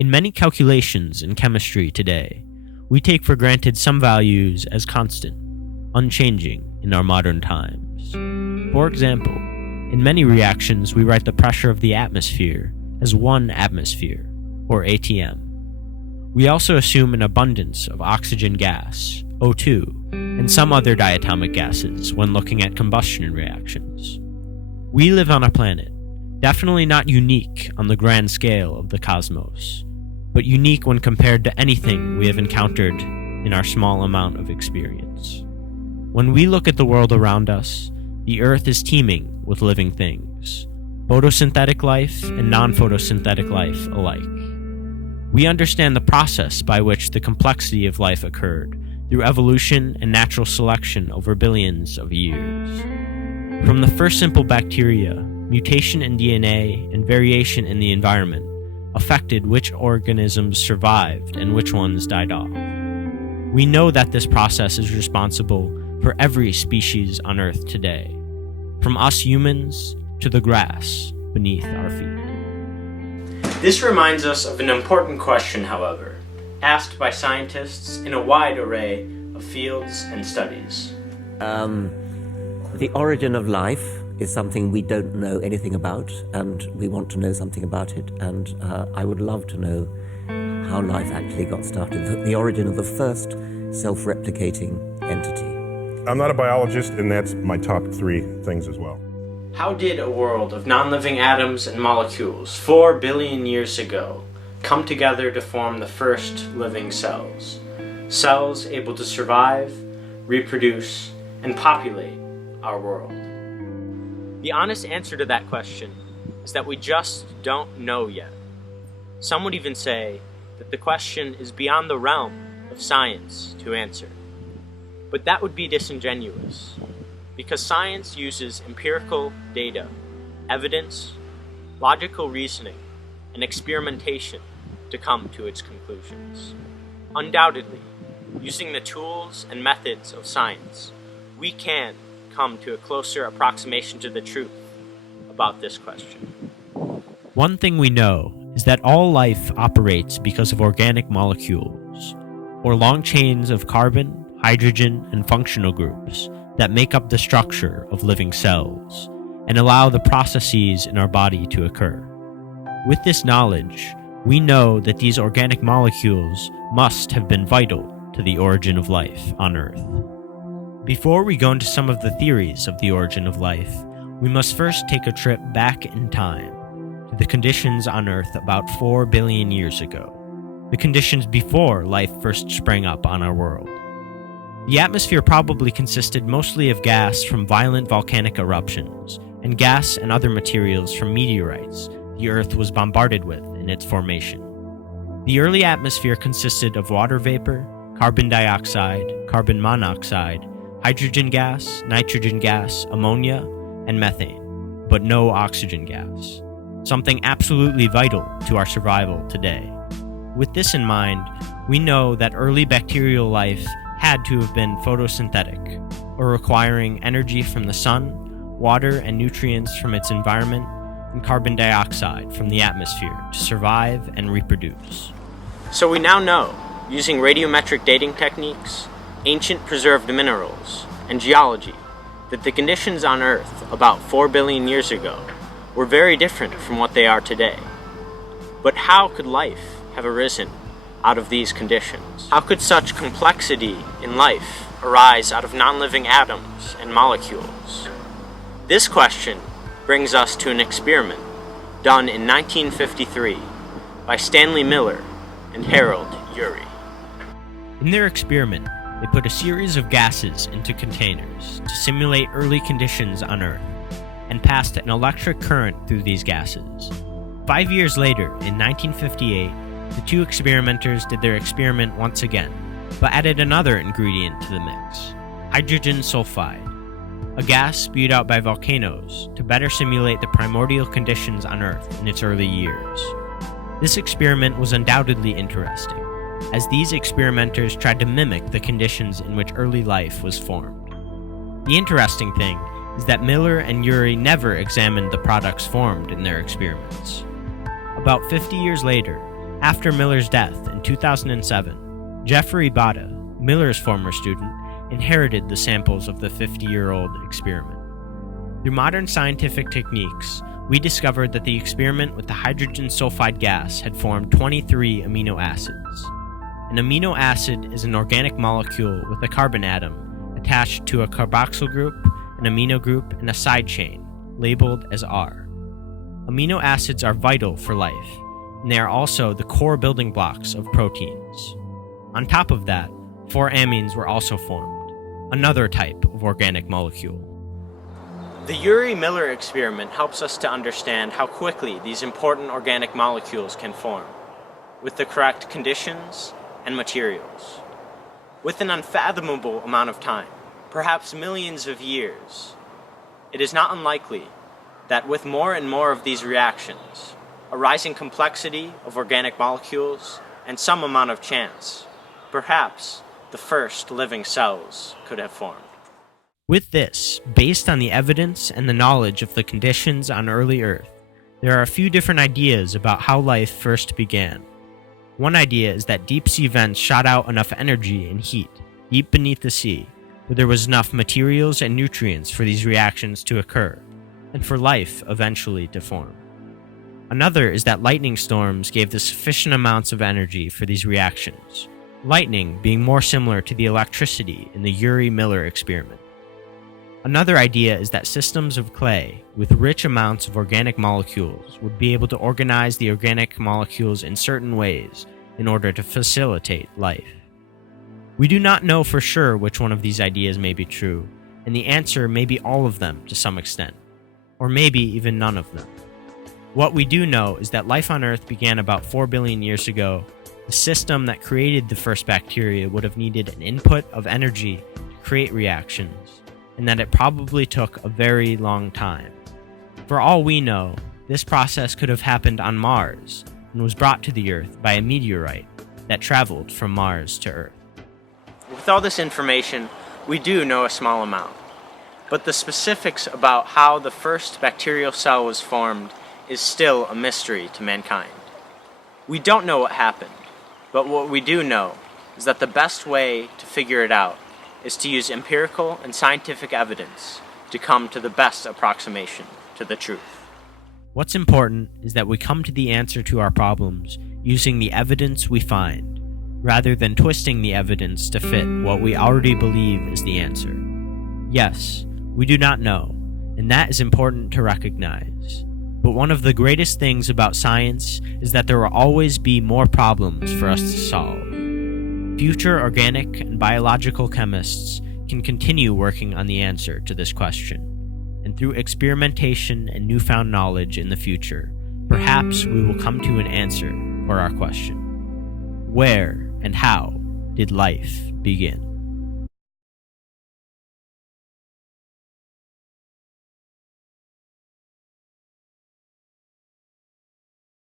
In many calculations in chemistry today, we take for granted some values as constant, unchanging in our modern times. For example, in many reactions we write the pressure of the atmosphere as 1 atmosphere, or ATM. We also assume an abundance of oxygen gas, O2, and some other diatomic gases when looking at combustion reactions. We live on a planet, definitely not unique on the grand scale of the cosmos, but unique when compared to anything we have encountered in our small amount of experience. When we look at the world around us, the Earth is teeming with living things, photosynthetic life and non-photosynthetic life alike. We understand the process by which the complexity of life occurred through evolution and natural selection over billions of years. From the first simple bacteria, mutation in DNA and variation in the environment affected which organisms survived and which ones died off. We know that this process is responsible for every species on Earth today, from us humans to the grass beneath our feet. This reminds us of an important question, however, asked by scientists in a wide array of fields and studies. The origin of life is something we don't know anything about, and we want to know something about it, and I would love to know how life actually got started, the origin of the first self-replicating entity. I'm not a biologist, and that's my top 3 things as well. How did a world of non-living atoms and molecules 4 billion years ago come together to form the first living cells? Cells able to survive, reproduce, and populate our world. The honest answer to that question is that we just don't know yet. Some would even say that the question is beyond the realm of science to answer. But that would be disingenuous, because science uses empirical data, evidence, logical reasoning, and experimentation to come to its conclusions. Undoubtedly, using the tools and methods of science, we can come to a closer approximation to the truth about this question. One thing we know is that all life operates because of organic molecules, or long chains of carbon, hydrogen, and functional groups that make up the structure of living cells and allow the processes in our body to occur. With this knowledge, we know that these organic molecules must have been vital to the origin of life on Earth. Before we go into some of the theories of the origin of life, we must first take a trip back in time to the conditions on Earth about 4 billion years ago, the conditions before life first sprang up on our world. The atmosphere probably consisted mostly of gas from violent volcanic eruptions, and gas and other materials from meteorites the Earth was bombarded with in its formation. The early atmosphere consisted of water vapor, carbon dioxide, carbon monoxide, hydrogen gas, nitrogen gas, ammonia, and methane, but no oxygen gas, something absolutely vital to our survival today. With this in mind, we know that early bacterial life had to have been photosynthetic, or requiring energy from the sun, water and nutrients from its environment, and carbon dioxide from the atmosphere to survive and reproduce. So we now know, using radiometric dating techniques, ancient preserved minerals, and geology, that the conditions on Earth about 4 billion years ago were very different from what they are today. But how could life have arisen out of these conditions? How could such complexity in life arise out of non-living atoms and molecules? This question brings us to an experiment done in 1953 by Stanley Miller and Harold Urey. In their experiment, they put a series of gases into containers to simulate early conditions on Earth and passed an electric current through these gases. 5 years later, in 1958, the 2 experimenters did their experiment once again, but added another ingredient to the mix, hydrogen sulfide, a gas spewed out by volcanoes to better simulate the primordial conditions on Earth in its early years. This experiment was undoubtedly interesting, as these experimenters tried to mimic the conditions in which early life was formed. The interesting thing is that Miller and Urey never examined the products formed in their experiments. About 50 years later, After Miller's death in 2007, Jeffrey Bada, Miller's former student, inherited the samples of the 50-year-old experiment. Through modern scientific techniques, we discovered that the experiment with the hydrogen sulfide gas had formed 23 amino acids. An amino acid is an organic molecule with a carbon atom attached to a carboxyl group, an amino group, and a side chain, labeled as R. Amino acids are vital for life, and they are also the core building blocks of proteins. On top of that, 4 amines were also formed, another type of organic molecule. The Urey-Miller experiment helps us to understand how quickly these important organic molecules can form, with the correct conditions and materials. With an unfathomable amount of time, perhaps millions of years, it is not unlikely that with more and more of these reactions, a rising complexity of organic molecules, and some amount of chance, perhaps the first living cells could have formed. With this, based on the evidence and the knowledge of the conditions on early Earth, there are a few different ideas about how life first began. One idea is that deep-sea vents shot out enough energy and heat deep beneath the sea, where there was enough materials and nutrients for these reactions to occur, and for life eventually to form. Another is that lightning storms gave the sufficient amounts of energy for these reactions, lightning being more similar to the electricity in the Urey-Miller experiment. Another idea is that systems of clay with rich amounts of organic molecules would be able to organize the organic molecules in certain ways in order to facilitate life. We do not know for sure which one of these ideas may be true, and the answer may be all of them to some extent, or maybe even none of them. What we do know is that life on Earth began about 4 billion years ago. The system that created the first bacteria would have needed an input of energy to create reactions, and that it probably took a very long time. For all we know, this process could have happened on Mars and was brought to the Earth by a meteorite that traveled from Mars to Earth. With all this information, we do know a small amount, but the specifics about how the first bacterial cell was formed is still a mystery to mankind. We don't know what happened, but what we do know is that the best way to figure it out is to use empirical and scientific evidence to come to the best approximation to the truth. What's important is that we come to the answer to our problems using the evidence we find, rather than twisting the evidence to fit what we already believe is the answer. Yes, we do not know, and that is important to recognize. But one of the greatest things about science is that there will always be more problems for us to solve. Future organic and biological chemists can continue working on the answer to this question, and through experimentation and newfound knowledge in the future, perhaps we will come to an answer for our question. Where and how did life begin?